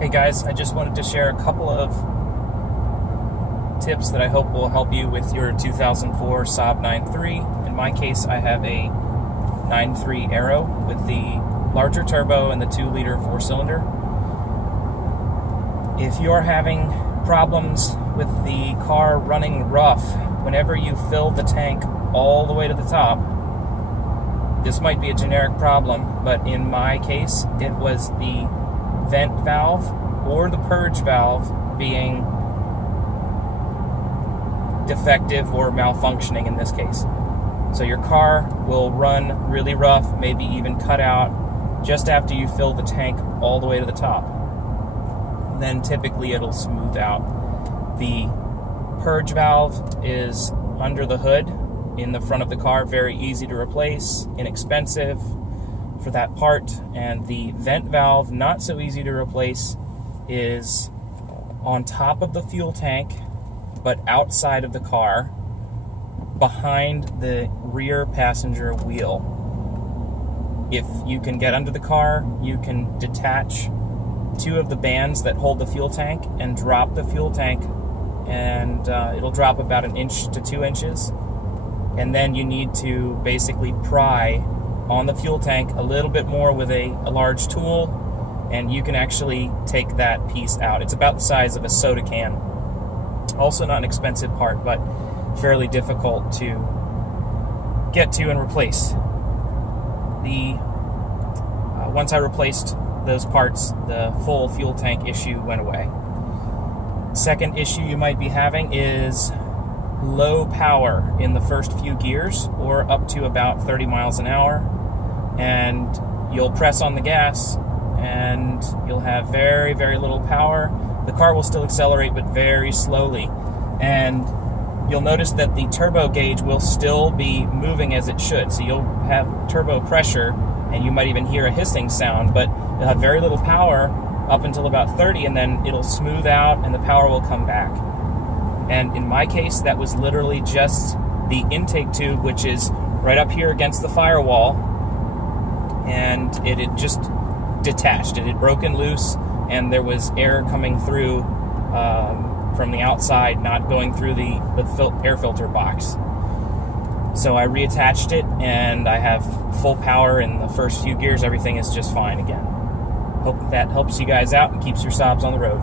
Hey guys, I just wanted to share a couple of tips that I hope will help you with your 2004 Saab 9.3. In my case, I have a 9.3 Aero with the larger turbo and the 2-liter 4-cylinder. If you're having problems with the car running rough, whenever you fill the tank all the way to the top, this might be a generic problem, but in my case, it was the vent valve or the purge valve being defective or malfunctioning in this case. So your car will run really rough, maybe even cut out just after you fill the tank all the way to the top. And then typically it'll smooth out. The purge valve is under the hood in the front of the car, very easy to replace, inexpensive for that part. And the vent valve, not so easy to replace, is on top of the fuel tank but outside of the car, behind the rear passenger wheel. If you can get under the car, you can detach two of the bands that hold the fuel tank and drop the fuel tank, and it'll drop about 1 inch to 2 inches. And then you need to basically pry on the fuel tank a little bit more with a large tool, and you can actually take that piece out. It's about the size of a soda can. Also not an expensive part, but fairly difficult to get to and replace. Once I replaced those parts, the full fuel tank issue went away. Second issue you might be having is low power in the first few gears, or up to about 30 miles an hour, and you'll press on the gas and you'll have very, very little power. The car will still accelerate, but very slowly, and you'll notice that the turbo gauge will still be moving as it should. So you'll have turbo pressure, and you might even hear a hissing sound, but you'll have very little power up until about 30, and then it'll smooth out and the power will come back. And in my case, that was literally just the intake tube, which is right up here against the firewall, and it had just detached. It had broken loose, and there was air coming through from the outside, not going through the air filter box. So I reattached it, and I have full power in the first few gears. Everything is just fine again. Hope that helps you guys out and keeps your Saabs on the road.